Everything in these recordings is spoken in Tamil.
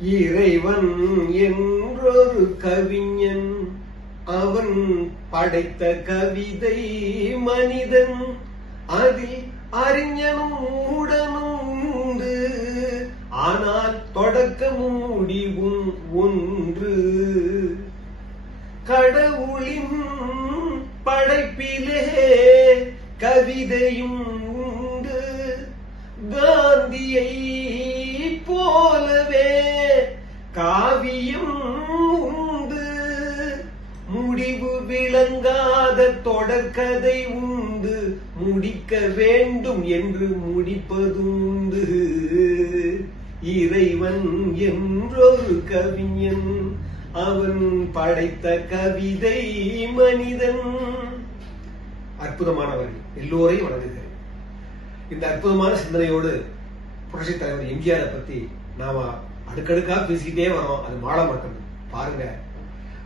இறைவன் என்றொரு கவிஞன் அவன் படைத்த கவிதை மனிதன். அதில் அறிஞனும் உடனும் உண்டு. ஆனால் தொடக்கமும் முடிவும் ஒன்று. கடவுளின் படைப்பிலே கவிதையும் உண்டு. காந்தியை காவியம் உண்டு. முடிவு விளங்காத தொடர்கதை உண்டு. முடிக்க வேண்டும் என்று முடிப்பதும் உண்டு. இறைவன் என்றொரு கவிஞன். அவன் படைத்த கவிதை மனிதன். அற்புதமானவர்கள். எல்லோரையும் வணங்குகிறேன் இந்த அற்புதமான சிந்தனையோடு புரட்சித் தலைவர் எம்ஜிஆரை பத்தி நாம அடுக்கடுக்கா பேசிக்கிட்டே வரோம். அது மாற மாட்டோம். பாருங்க.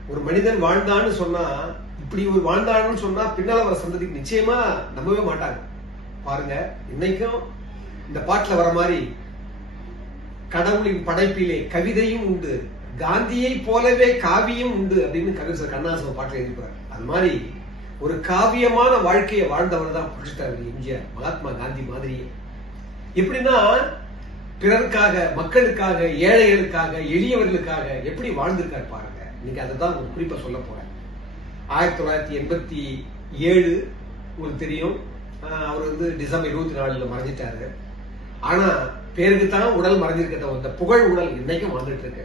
ஒரு மனிதன் வாழ்ந்தான்னு சொன்னா இப்படி ஒரு வாழ்ந்தான்னு சொன்னா பின்னால வர சந்ததிக்கு நிச்சயமா நம்பவே மாட்டாங்க. பாருங்க இன்னைக்கும் இந்த பாட்டுல வர மாதிரி கடவுளின் படைப்பிலே கவிதையும் உண்டு காந்தியை போலவே காவியம் உண்டு அப்படின்னு கவிஞர் கண்ணாசன் பாட்டில் எழுதிப்பார் அது மாதிரி ஒரு காவியமான வாழ்க்கையை வாழ்ந்தவர் தான் புரட்சித்தலைவர் எம்ஜிஆர் மகாத்மா காந்தி மாதிரியே. எப்படின்னா பிறருக்காக மக்களுக்காக ஏழைகளுக்காக எளியவர்களுக்காக எப்படி வாழ்ந்திருக்காரு பாருங்க. இன்னைக்கு அதை தான் ஒரு குறிப்பை சொல்ல போறேன். ஆயிரத்தி தொள்ளாயிரத்தி எண்பத்தி ஏழு ஒரு தெரியும். அவர் வந்து டிசம்பர் இருபத்தி நாலுல மறைஞ்சிட்டாரு. ஆனா பேருக்கு தான் உடல் மறைஞ்சிருக்க அந்த புகழ் உடல் இன்னைக்கும் வாழ்ந்துட்டு இருக்கு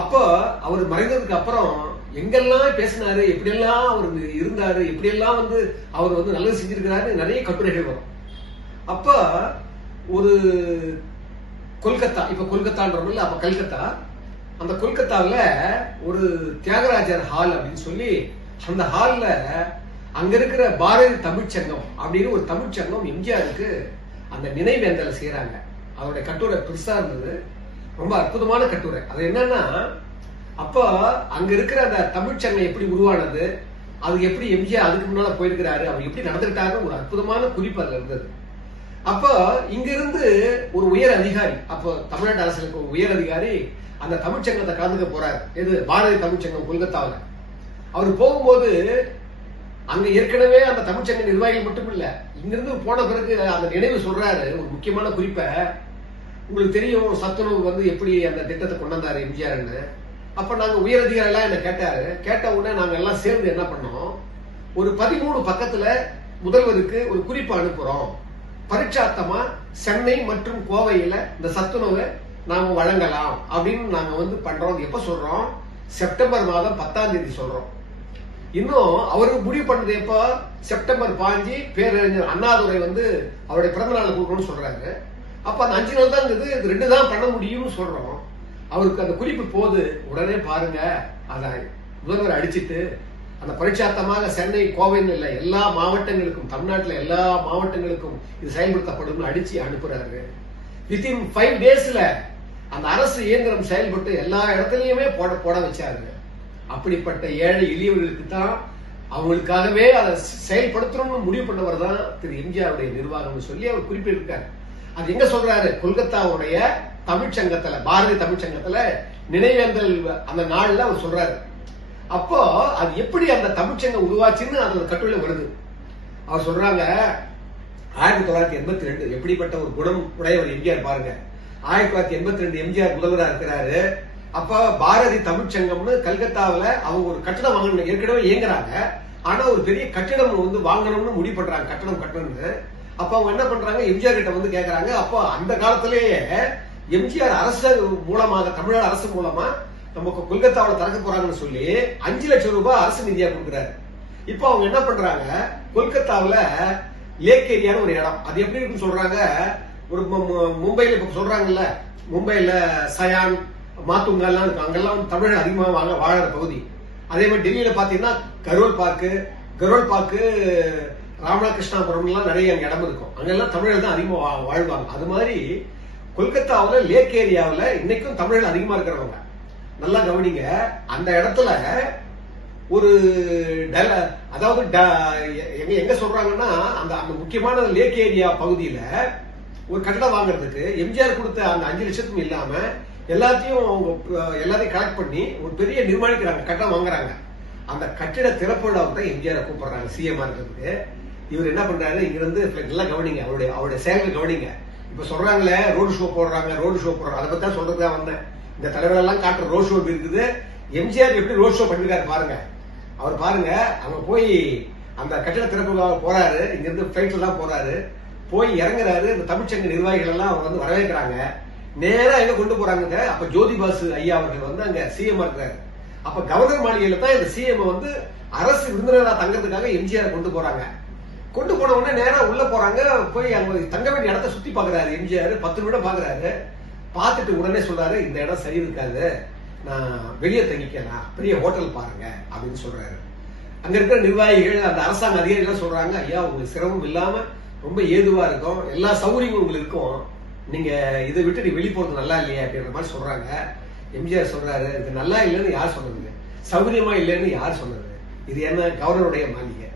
அப்போ அவர் மறைந்ததுக்கு அப்புறம் எங்கெல்லாம் பேசினாரு எப்படியெல்லாம் அவர் இருந்தாரு எப்படியெல்லாம் வந்து அவர் வந்து நல்லது செஞ்சிருக்கிறாரு நிறைய கட்டுரைகள் வரும். அப்ப ஒரு கொல்கத்தா இப்ப கொல்கத்தான்றோம்ல அப்ப கல்கத்தா அந்த கொல்கத்தாவில் ஒரு தியாகராஜர் ஹால் அப்படின்னு சொல்லி அந்த ஹால்ல அங்க இருக்கிற பாரதி தமிழ்ச்சங்கம் அப்படின்னு ஒரு தமிழ்ச்சங்கம் எம்ஜிஆருக்கு அந்த நினைவேந்தலை செய்யறாங்க அவருடைய கட்டுரை பெருசா இருந்தது. ரொம்ப அற்புதமான கட்டுரை. அது என்னன்னா அப்போ அங்க இருக்கிற அந்த தமிழ்ச்சங்கம் எப்படி உருவானது அது எப்படி எம்ஜிஆர் அதுக்கு முன்னால போயிருக்கிறாரு அவர் எப்படி நடந்துக்கிட்டாரு ஒரு அற்புதமான குறிப்பு அதுல இருந்தது. அப்போ இங்க இருந்து ஒரு உயர் அதிகாரி அப்போ தமிழ்நாட்டு அரசுக்கு ஒரு உயர் அதிகாரி அந்த தமிழ்ச்சங்கத்தை கலந்துக்க போறாரு. எது? பாரதி தமிழ்ச்சங்கம் கொல்கத்தாவில். அவர் போகும்போது அங்க ஏற்கனவே அந்த தமிழ்ச்சங்க நிர்வாகிகள் மட்டும் இல்ல இங்கிருந்து போன பிறகு அந்த நினைவு சொல்றாரு. ஒரு முக்கியமான குறிப்பை. உங்களுக்கு தெரியும் சத்துணவு வந்து எப்படி அந்த திட்டத்தை கொண்டு வந்தாரு எம்ஜிஆர்னு அப்ப நாங்க உயர் எல்லாம் என்ன கேட்டாரு? கேட்ட உடனே நாங்க எல்லாம் சேர்ந்து என்ன பண்ணோம்? ஒரு பதிமூணு பக்கத்துல முதல்வருக்கு ஒரு குறிப்பு அனுப்புறோம். பரிட்சார்த்தமா சென்னை மற்றும் கோவையில இந்த சத்துணவை நாம வழங்கலாம் அப்படின்னு நாங்க வந்து பண்றோம். எப்ப சொல்றோம்? செப்டம்பர் மாதம் பத்தாம் தேதி சொல்றோம். இன்னும் அவருக்கு முடிவு பண்ணது எப்போ? செப்டம்பர் பாஞ்சு பேரறிஞர் அண்ணாதுரை வந்து அவருடைய பிறந்த நாள் கொடுக்கணும்னு சொல்றாரு. அப்ப அந்த அஞ்சு நாள் தான் இருந்தது இது ரெண்டு தான் பண்ண முடியும்னு சொல்றோம். அவருக்கு அந்த குறிப்பு போது உடனே பாருங்க. அதை முதல்வர் அடிச்சிட்டு அந்த பரீட்சார்த்தமாக சென்னை கோவைன்னு இல்லை எல்லா மாவட்டங்களுக்கும் தமிழ்நாட்டில் எல்லா மாவட்டங்களுக்கும் இது செயல்படுத்தப்படும் அடிச்சு அனுப்புறாரு. வித்தின் ஃபைவ் டேஸ்ல அந்த அரசு இயந்திரம் செயல்பட்டு எல்லா இடத்துலயுமே போட போட வச்சாரு. அப்படிப்பட்ட ஏழை எளியவர்களுக்கு தான் அவங்களுக்காகவே அதை செயல்படுத்தணும்னு முடிவு பண்ணவர் தான் திரு எம்ஜிஆருடைய நிர்வாகம்னு சொல்லி அவர் குறிப்பிட்டிருக்காரு. அது எங்க சொல்றாரு? கொல்கத்தாவுடைய தமிழ்ச்சங்கத்துல பாரதிய தமிழ்ச்சங்கத்துல நினைவேந்தல் அந்த நாள்ல அவர் சொல்றாரு. அப்போ அது எப்படி அந்த தமிழ்ச்சங்கம் உருவாச்சுன்னு அந்த கட்டுரையில வருது. அவர் சொல்றாங்க ஆயிரத்தி தொள்ளாயிரத்தி எண்பத்தி ரெண்டு எப்படிப்பட்ட ஒரு குணம் உடையவர் எம்ஜிஆர் பாருங்க. ஆயிரத்தி தொள்ளாயிரத்தி எண்பத்தி ரெண்டு எம்ஜிஆர் முதல்வராக இருக்கிறாரு. அப்ப பாரதி தமிழ்ச்சங்கம்னு கல்கத்தாவில அவங்க ஒரு கட்டடம் வாங்கணும் ஏற்கனவே இயங்குறாங்க. ஆனா ஒரு பெரிய கட்டிடம் வந்து வாங்கணும்னு முடிவு பண்றாங்க கட்டணம் கட்டணும்னு. அப்ப அவங்க என்ன பண்றாங்க? எம்ஜிஆர் கிட்ட வந்து கேக்குறாங்க. அப்போ அந்த காலத்திலேயே எம்ஜிஆர் அரசு மூலமாக தமிழ்நாடு அரசு மூலமா நமக்கு கொல்கத்தாவில் திறக்க போறாங்கன்னு சொல்லி அஞ்சு லட்சம் ரூபாய் அரசு நிதியா கொடுக்குறாரு. இப்போ அவங்க என்ன பண்றாங்க? கொல்கத்தாவில் லேக் ஏரியான்னு ஒரு இடம். அது எப்படி இருக்குன்னு சொல்றாங்க? ஒரு மும்பையில் இப்போ இப்ப சொல்றாங்கல்ல மும்பைல சயான் மாத்துங்கெல்லாம் இருக்கு. அங்கெல்லாம் தமிழர் அதிகமாக வாங்க வாழற பகுதி. அதே மாதிரி டெல்லியில பாத்தீங்கன்னா கரோல் பார்க்கு கரோல் பார்க்கு ராமகிருஷ்ணாபுரம்லாம் நிறைய அங்க இடம் இருக்கும். அங்கெல்லாம் தமிழர் தான் அதிகமாக வா- வாழ்வாங்க. அது மாதிரி கொல்கத்தாவில் லேக் ஏரியாவில் இன்னைக்கும் தமிழர் அதிகமாக இருக்கிறவங்க. நல்லா கவனிங்க அந்த இடத்துல ஒரு அதாவது ட- எங்க எங்க சொல்றாங்கன்னா அந்த அந்த முக்கியமான லேக் ஏரியா பகுதியில ஒரு கட்டடம் வாங்குறதுக்கு எம்ஜிஆர் கொடுத்த அந்த அஞ்சு லட்சத்துக்கும் இல்லாம எல்லாத்தையும் அவங்க எல்லாத்தையும் கலெக்ட் பண்ணி ஒரு பெரிய நிர்மாணிக்கிறாங்க கட்டடம் வாங்குறாங்க. அந்த கட்டிட திறப்பு தான் எம்ஜிஆர் கூப்பிடுறாங்க சிஎம் இருக்கிறதுக்கு. இவர் என்ன பண்றாரு? இங்கிருந்து நல்லா கவனிங்க அவருடைய அவருடைய செயல்கள் கவனிங்க. இப்ப சொல்றாங்களே ரோடு ஷோ போடுறாங்க ரோடு ஷோ போடுறாங்க. அதை பத்தி தான் சொல்றதுதான் வந்தேன். இந்த தலைவர் எல்லாம் காட்டுற ரோட் ஷோ இருக்குது? எம்ஜிஆர் எப்படி ரோட் ஷோ பண்ணிருக்காரு பாருங்க. அவர் பாருங்க அவங்க போய் அந்த கட்டிட திறப்பு போறாரு. இங்க இருந்து பிளைட்ல எல்லாம் போறாரு. போய் இறங்குறாரு. இந்த தமிழ்ச்சங்க நிர்வாகிகள் எல்லாம் அவர் வந்து வரவேற்கிறாங்க. நேரா எங்க கொண்டு போறாங்க அப்ப ஜோதி பாசு ஐயா அவர்கள் வந்து அங்க சிஎம் இருக்கிறாரு அப்ப கவர்னர் மாளிகையில தான் இந்த சிஎம் வந்து அரசு விருந்தினராக தங்கறதுக்காக எம்ஜிஆர் கொண்டு போறாங்க. கொண்டு போன உடனே நேரா உள்ள போறாங்க. போய் அங்க தங்க வேண்டிய இடத்த சுத்தி பாக்குறாரு எம்ஜிஆர் பத்து நிமிடம் பாக்குறாரு. பார்த்துட்டு உடனே சொல்றாரு இந்த இடம் சரி இருக்காது. நான் வெளியே தங்கிக்கலாம் பெரிய ஹோட்டல் பாருங்க அப்படின்னு சொல்றாரு. அங்க இருக்கிற நிர்வாகிகள் அந்த அரசாங்க அதிகாரிகள் சொல்றாங்க ஐயா உங்களுக்கு சிரமம் இல்லாம ரொம்ப ஏதுவா இருக்கும். எல்லா சௌகரியமும் உங்களுக்கு இருக்கும். நீங்க இதை விட்டு நீ வெளியே போறது நல்லா இல்லையா அப்படின்ற மாதிரி சொல்றாங்க. எம்ஜிஆர் சொல்றாரு இது நல்லா இல்லைன்னு யார் சொன்னது? சௌகரியமா இல்லைன்னு யார் சொன்னது? இது என்ன கவர்னருடைய மாளிகை.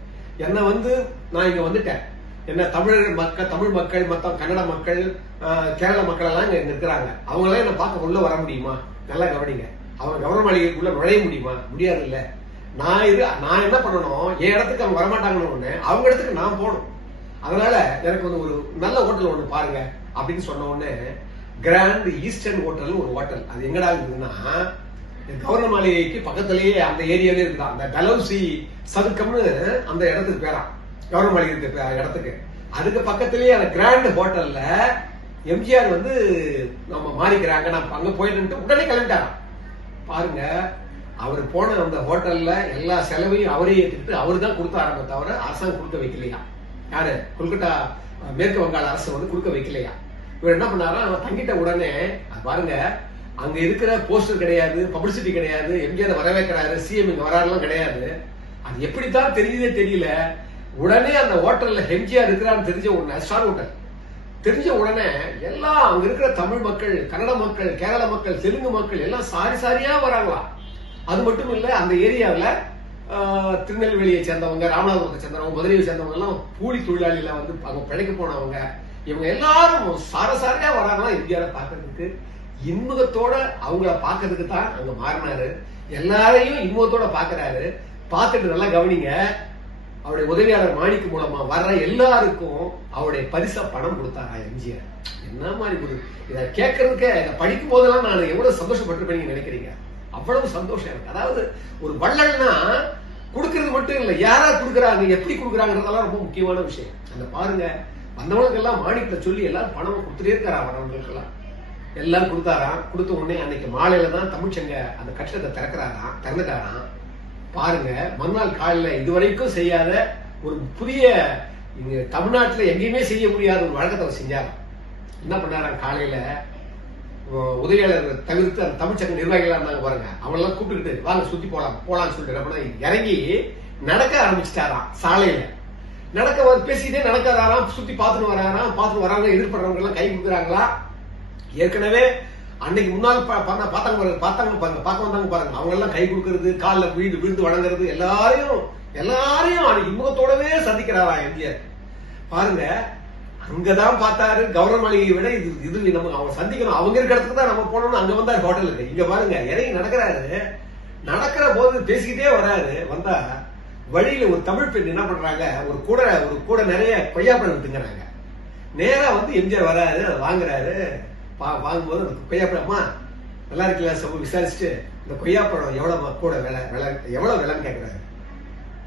என்ன வந்து நான் இங்க வந்துட்டேன். என்ன தமிழர் மக்கள் தமிழ் மக்கள் மற்ற கன்னட மக்கள் கேரள மக்கள் எல்லாம் இங்க இருக்கிறாங்க அவங்க எல்லாம் என்ன பார்க்க உள்ள வர முடியுமா? நல்லா கவனிங்க. அவங்க கவர்ன மாளிகைக்குள்ள நுழைய முடியுமா? முடியாது இல்ல. நான் இது நான் என்ன பண்ணணும்? என் இடத்துக்கு அவங்க வரமாட்டாங்கன்னு ஒண்ணு அவங்க இடத்துக்கு நான் போகணும். அதனால எனக்கு வந்து ஒரு நல்ல ஹோட்டல் ஒண்ணு பாருங்க அப்படின்னு சொன்ன உடனே கிராண்ட் ஈஸ்டர்ன் ஹோட்டல் ஒரு ஹோட்டல். அது எங்கடா இருக்குதுன்னா கவர்ன மாளிகைக்கு பக்கத்திலேயே அந்த ஏரியாவிலே இருக்குதா அந்த டலௌசி சதுக்கம்னு அந்த இடத்துக்கு பேரான் கவர்மெண்ட் மாளிகை இருக்க இடத்துக்கு. அதுக்கு பக்கத்துலயே அந்த கிராண்ட் ஹோட்டல்ல எம்ஜிஆர் வந்து நம்ம மாறிக்கிறாங்க. நான் அங்க போயிட்டு உடனே கிளம்பிட்டாராம். பாருங்க அவர் போன அந்த ஹோட்டல்ல எல்லா செலவையும் அவரே ஏற்றுக்கிட்டு அவரு தான் கொடுத்தாராமே தவிர அரசாங்கம் கொடுக்க வைக்கலையா? யாரு? கொல்கட்டா மேற்கு வங்காள அரசு வந்து கொடுக்க வைக்கலையா? இவர் என்ன பண்ணாரா அவன் தங்கிட்ட உடனே அது பாருங்க அங்க இருக்கிற போஸ்டர் கிடையாது பப்ளிசிட்டி கிடையாது எம்ஜிஆர் வரவேற்கிறாரு சிஎம் இங்க வராருலாம் கிடையாது. அது எப்படித்தான் தெரியுதே தெரியல. உடனே அந்த ஹோட்டல்ல எம்ஜிஆர் இருக்கிறான்னு தெரிஞ்ச உடனே ஸ்டார் ஹோட்டல். தெரிஞ்ச உடனே எல்லாம் அங்க இருக்கிற தமிழ் மக்கள் கன்னட மக்கள் கேரள மக்கள் தெலுங்கு மக்கள் எல்லாம் சாரி சாரியா வராங்களா அது மட்டும் இல்ல அந்த ஏரியாவில் திருநெல்வேலியை சேர்ந்தவங்க ராமநாதபுரத்தை சேர்ந்தவங்க மதுரையை சேர்ந்தவங்க எல்லாம் கூலி தொழிலாளியில வந்து அங்க பிழைக்க போனவங்க. இவங்க எல்லாரும் சாரசாரியா வராங்களா எம்ஜிஆரை பார்க்கறதுக்கு. இன்முகத்தோட அவங்கள பார்க்கறதுக்கு தான் அங்க மாறினாரு. எல்லாரையும் இன்முகத்தோட பாக்குறாரு பார்த்துட்டு நல்லா கவனிங்க. அவருடைய உதவியாளர் மாணிக்கு மூலமா வர்ற எல்லாருக்கும் அவருடைய பரிசா பணம் கொடுத்தாரா எம்ஜிஆர்? என்ன மாதிரி ஒரு இதை கேட்கறதுக்கே இதை படிக்கும் போதெல்லாம் நான் எவ்வளவு சந்தோஷப்பட்டிருப்பேன் நினைக்கிறீங்க? அவ்வளவு சந்தோஷம் எனக்கு. அதாவது ஒரு வள்ளல்னா கொடுக்கறது மட்டும் இல்ல யாரா கொடுக்குறாங்க எப்படி கொடுக்குறாங்கிறதெல்லாம் ரொம்ப முக்கியமான விஷயம். அந்த பாருங்க வந்தவங்களுக்கு எல்லாம் மாணிக்கல சொல்லி எல்லாம் பணம் கொடுத்துட்டே இருக்காரா வரவங்களுக்கு எல்லாம் எல்லாம் கொடுத்தாராம் கொடுத்த உடனே அன்னைக்கு மாலையில தான் தமிழ்ச்சங்க அந்த கட்டிடத்தை திறக்கிறாராம் திறந்துட்டாராம் பாருங்க மறுநாள் காலையில இதுவரைக்கும் செய்யாத ஒரு புதிய தமிழ்நாட்டில் தமிழ்நாட்டுல எங்கேயுமே செய்ய முடியாத ஒரு வழக்கத்தை அவர் செஞ்சாராம் என்ன பண்ணாராம் காலையில உதவியாளர் தவிர்த்து அந்த தமிழ்ச்சங்க நிர்வாகிகளா இருந்தாங்க பாருங்க. அவங்களெல்லாம் கூப்பிட்டுக்கிட்டு வாங்க சுத்தி போலாம் போலாம்னு சொல்லிட்டு என்ன இறங்கி நடக்க ஆரம்பிச்சிட்டாராம் சாலையில. நடக்க வந்து பேசிட்டே நடக்க வராராம் சுத்தி பார்த்துட்டு வராராம் பார்த்துட்டு வராங்க எதிர்படுறவங்க எல்லாம் கை கொடுக்குறாங்களா? ஏற்கனவே அன்னைக்கு முன்னால் பண்ண- பார்த்தாங்க பாருங்க பார்த்தாங்க பாருங்க பார்க்க வந்தாங்க பாருங்க. அவங்க எல்லாம் கை கொடுக்கறது காலில் விழுந்து விழுந்து வணங்குறது எல்லாரையும் எல்லாரையும் அன்னைக்கு முகத்தோடவே சந்திக்கிறாரா எம்ஜிஆர். பாருங்க அங்கதான் பார்த்தாரு கவர்னர் மாளிகையை விட இது இது நம்ம அவங்க சந்திக்கணும். அவங்க இருக்கிற இடத்துக்கு தான் நம்ம போனோம்னு அங்க வந்தாரு ஹோட்டலுக்கு இங்க பாருங்க இறங்கி நடக்கிறாரு. நடக்கிற போது பேசிக்கிட்டே வராரு. வந்தா வழியில ஒரு தமிழ் பெண் என்ன பண்றாங்க ஒரு கூட ஒரு கூட நிறைய கொய்யாப்பழம் திங்கிறாங்க நேரா வந்து எம்ஜிஆர் வராரு அதை வாங்குறாரு. பா- வாங்கும்போது அந்த கொய்யாப்பழமா நல்லா இருக்குல்ல? சம விசாரிச்சுட்டு இந்த கொய்யாப்பழம் எவ்வளவு கூட விலை விலை எவ்வளவு விலைன்னு கேக்குறாரு.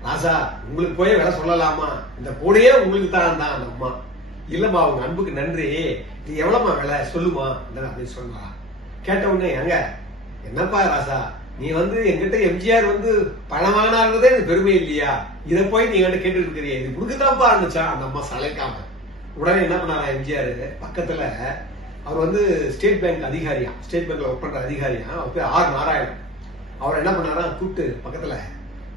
ராசா உங்களுக்கு போய் விலை சொல்லலாமா? இந்த கூடையே உங்களுக்கு தான் தான் அந்த அம்மா. இல்லம்மா உங்க அன்புக்கு நன்றி. நீ எவ்வளவுமா விலை? சொல்லுமா. அப்படின்னு சொன்னா கேட்ட உடனே எங்க என்னப்பா ராசா நீ வந்து என்கிட்ட எம்ஜிஆர் வந்து பணம் வாங்கினாருன்றதே எனக்கு பெருமை இல்லையா? இதை போய் நீ என்கிட்ட கேட்டு இருக்கிறிய. இது கொடுக்கத்தான்ப்பா இருந்துச்சா அந்த அம்மா சளைக்காம. உடனே என்ன பண்ணாரா எம்ஜிஆர்? பக்கத்துல அவர் வந்து ஸ்டேட் பேங்க் அதிகாரியா ஸ்டேட் பேங்க்ல ஒர்க் பண்ற அதிகாரியா. அவர் பேர் ஆர் நாராயணன். அவர் என்ன பண்ணாரா கூப்பிட்டு பக்கத்துல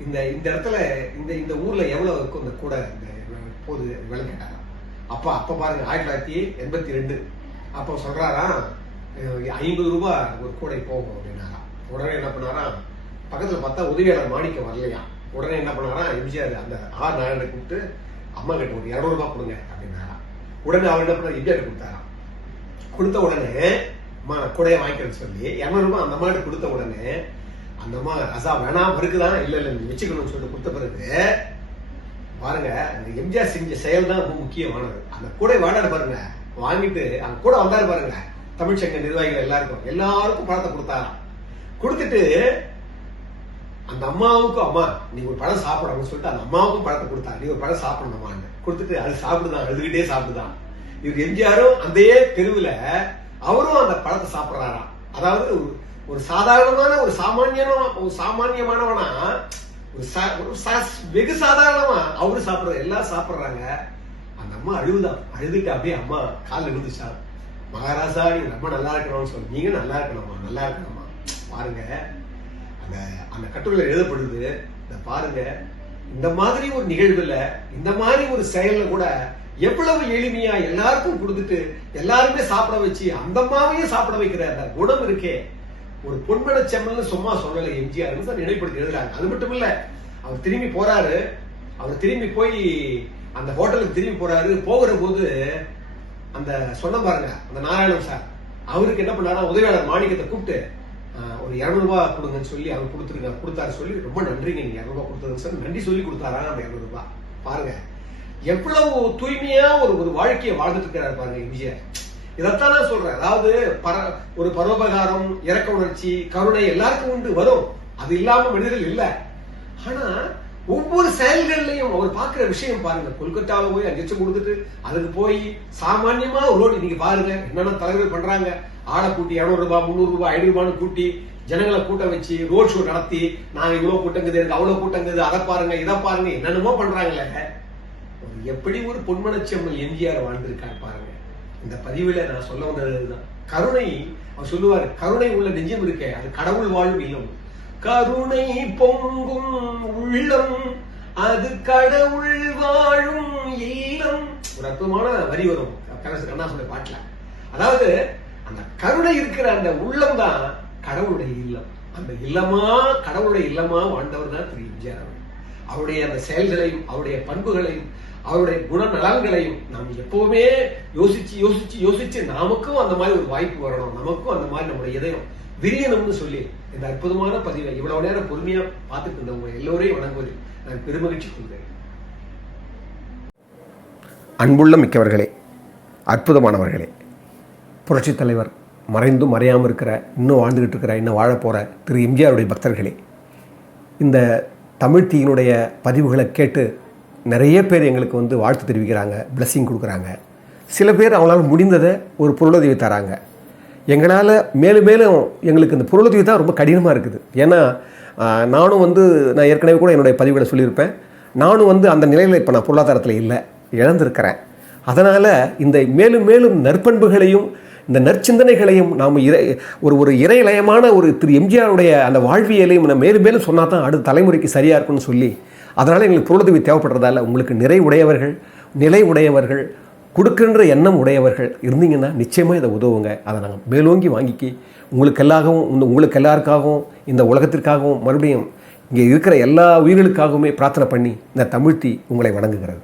இந்த இந்த இடத்துல இந்த இந்த ஊர்ல எவ்வளவு இருக்கும் இந்த கூடை இந்த போது விலை கேட்டாராம். அப்பா அப்ப பாருங்க ஆயிரத்தி தொள்ளாயிரத்தி எண்பத்தி ரெண்டு. அப்போ சொல்றாரா ஐம்பது ரூபாய் ஒரு கூடை போகும் அப்படின்னாரா உடனே என்ன பண்ணாராம் பக்கத்துல பார்த்தா உதவியாளர் மாணிக்கம் வரலையா? உடனே என்ன பண்ணாரா எம்ஜிஆர் அந்த ஆர் நாராயணனை கூப்பிட்டு அம்மா கிட்ட ஒரு இரநூறுபா கொடுங்க அப்படின்னாரா உடனே அவர் என்ன பண்ணார் எம்ஜிஆர் கொடுத்தாராம். கொடுத்த உடனே அம்மா நான் கூடயே வாங்கிக்கிறேன்னு சொல்லி இரநூறுபா அந்த அம்மாட்ட கொடுத்த உடனே அந்த அம்மா அசா வேணாம் இருக்குதான் இல்லை இல்லை நீ வச்சுக்கணும்னு சொல்லிட்டு கொடுத்த பிறகு பாருங்க அந்த எம்ஜிஆர் செஞ்ச செயல் தான் ரொம்ப முக்கியமானது. அந்த கூடை வாடாரு பாருங்க. வாங்கிட்டு அந்த கூட வந்தாரு பாருங்க. தமிழ்ச்சங்க நிர்வாகிகள் எல்லாருக்கும். எல்லாருக்கும் பணத்தை கொடுத்தாராம் கொடுத்துட்டு அந்த அம்மாவுக்கும் அம்மா நீங்க ஒரு பழம் சாப்பிடணும்னு சொல்லிட்டு அந்த அம்மாவுக்கும் பழத்தை கொடுத்தா. நீ ஒரு பழம் சாப்பிடணுமான்னு. கொடுத்துட்டு அது சாப்பிடுதான் அழுதுகிட்டே சாப்பிடுதான். இவர் எம்ஜிஆரும் அதே தெருவில் அவரும் அந்த பழத்தை சாப்பிட்றாராம் அதாவது ஒரு- ஒரு சாதாரணமான ஒரு சாமானியமான ஒரு சாமானியமானவனா ஒரு சா- வெகு சாதாரணமா அவரு சாப்பிட்ற எல்லாம் சாப்பிட்றாங்க. அந்த அம்மா அழுதுதான். அழுதுட்டு அப்படியே அம்மா காலில் விழுந்துச்சா? மகாராஜா நீங்க ரொம்ப நல்லா இருக்கணும்னு சொல்லி நீங்க நல்லா இருக்கணுமா நல்லா இருக்கணுமா பாருங்க. அந்த அந்த கட்டுரையில் எழுதப்படுது. இந்த பாருங்க. இந்த மாதிரி ஒரு நிகழ்வுல இந்த மாதிரி ஒரு செயல்ல கூட எவ்வளவு எளிமையா எல்லாருக்கும் கொடுத்துட்டு எல்லாருமே சாப்பிட வச்சு அந்த அம்மாவையும் சாப்பிட வைக்கிற அந்த குணம் இருக்கே. ஒரு பொன்மன செம்மல்னு சும்மா சொல்லல எம்ஜிஆர் தான் நினைப்படுத்தி எழுதுறாங்க. அது மட்டும் இல்ல அவர் திரும்பி போறாரு. அவர் திரும்பி போய் அந்த ஹோட்டலுக்கு திரும்பி போறாரு. போகிற போது அந்த சொன்ன பாருங்க அந்த நாராயணன் சார் அவருக்கு என்ன பண்ணாரா உதவியாளர் மாணிக்கத்தை கூப்பிட்டு ஒரு இரநூறுபா கொடுங்கன்னு சொல்லி அவர் கொடுத்துருங்க கொடுத்தாரு சொல்லி ரொம்ப நன்றிங்க நீங்க இரநூறுபா கொடுத்ததுன்னு சார் நன்றி சொல்லி கொடுத்தாரா? அந்த இரநூறுபா பாருங்க எவ்வளவு தூய்மையா ஒரு ஒரு வாழ்க்கையை வாழ்ந்துட்டு இருக்கிறாரு பாருங்க எம்ஜிஆர் இதைத்தான் நான் சொல்றேன். அதாவது பர ஒரு பரோபகாரம் இறக்க உணர்ச்சி கருணை எல்லாருக்கும் உண்டு வரும். அது இல்லாம மனிதர்கள் இல்ல. ஆனா ஒவ்வொரு செயல்கள்லையும் அவர் பாக்குற விஷயம் பாருங்க. கொல்கத்தாவில் போய் அஞ்சு லட்சம் கொடுத்துட்டு அதுக்கு போய் சாமானியமா ஒரு ரோடு நீங்க பாருங்க என்னென்ன தலைவர் பண்றாங்க. ஆளை கூட்டி இரநூறு ரூபாய் முந்நூறு ரூபாய் ஐநூறு ரூபான்னு கூட்டி ஜனங்களை கூட்டம் வச்சு ரோட் ஷோ நடத்தி நாங்க இவ்வளவு கூட்டங்குது இருக்கு அவ்வளவு கூட்டங்குது அதை பாருங்க இதை பாருங்க என்னென்னமோ பண்றாங்களே. எப்படி ஒரு பொன்மனச்செம்மல் எம்ஜிஆர் வாழ்ந்திருக்கார் பாருங்க. இந்த பதிவுல நான் சொல்ல வந்ததுதான். கருணை அவர் சொல்லுவார் கருணை உள்ள நெஞ்சம் இருக்கே அது கடவுள் வாழும். இல்லம் கருணை பொங்கும் உள்ளம் அது கடவுள் வாழும் இல்லம். ஒரு அற்புதமான வரி வரும். கண்ணா சொல்ற பாட்டுல. அதாவது அந்த கருணை இருக்கிற அந்த உள்ளம் தான் கடவுளுடைய இல்லம். அந்த இல்லமா கடவுளுடைய இல்லமா வாழ்ந்தவர் தான் திரு எம்ஜிஆர் அவருடைய அந்த செயல்களையும் அவருடைய பண்புகளையும் அவருடைய குணநலன்களையும் நாம் எப்பவுமே யோசிச்சு யோசிச்சு யோசிச்சு நமக்கும் அந்த மாதிரி ஒரு வாய்ப்பு வரணும். நமக்கும் அந்த மாதிரி நம்முடைய இதயம் விரியணும்னு சொல்லி இந்த அற்புதமான பதிவை இவ்வளவு நேரம் பொறுமையா பார்த்துட்டு இருந்தவங்க எல்லோரையும் வணங்குவதில் நான் பெருமகிழ்ச்சி கொள்கிறேன். அன்புள்ள மிக்கவர்களே அற்புதமானவர்களே புரட்சித் தலைவர் மறைந்தும் மறையாமல் இருக்கிற இன்னும் வாழ்ந்துகிட்டு இருக்கிற இன்னும் வாழப்போகிற திரு எம்ஜிஆருடைய பக்தர்களே இந்த தமிழ் தீயினுடைய பதிவுகளை கேட்டு நிறைய பேர் எங்களுக்கு வந்து வாழ்த்து தெரிவிக்கிறாங்க பிளஸ்ஸிங் கொடுக்குறாங்க. சில பேர் அவங்களால முடிந்ததை ஒரு பொருளுதவி தராங்க. எங்களால் மேலும் மேலும் எங்களுக்கு இந்த பொருளுதவி தான் ரொம்ப கடினமாக இருக்குது. ஏன்னா நானும் வந்து நான் ஏற்கனவே கூட என்னுடைய பதிவுகளை சொல்லியிருப்பேன். நானும் வந்து அந்த நிலையில் இப்போ நான் பொருளாதாரத்தில் இல்லை இழந்திருக்கிறேன். அதனால் இந்த மேலும் மேலும் நற்பண்புகளையும் இந்த நற்சிந்தனைகளையும் நாம் இறை ஒரு ஒரு இறைலயமான ஒரு திரு எம்ஜிஆருடைய அந்த வாழ்வியலையும் நான் மேலும் மேலும் சொன்னால் தான் அடுத்த தலைமுறைக்கு சரியாக இருக்கும்னு சொல்லி அதனால் எங்களுக்கு பொருளுதவி தேவைப்படுறதால உங்களுக்கு நிறை உடையவர்கள் நிலை உடையவர்கள் கொடுக்கின்ற எண்ணம் உடையவர்கள் இருந்தீங்கன்னா நிச்சயமாக இதை உதவுங்க. அதை நாங்கள் மேலோங்கி வாங்கிக்கி உங்களுக்கு எல்லாகவும் இந்த உங்களுக்கு எல்லாருக்காகவும் இந்த உலகத்திற்காகவும் மறுபடியும் இங்கே இருக்கிற எல்லா உயிர்களுக்காகவுமே பிரார்த்தனை பண்ணி இந்த தமிழ்த்தி உங்களை வணங்குகிறது.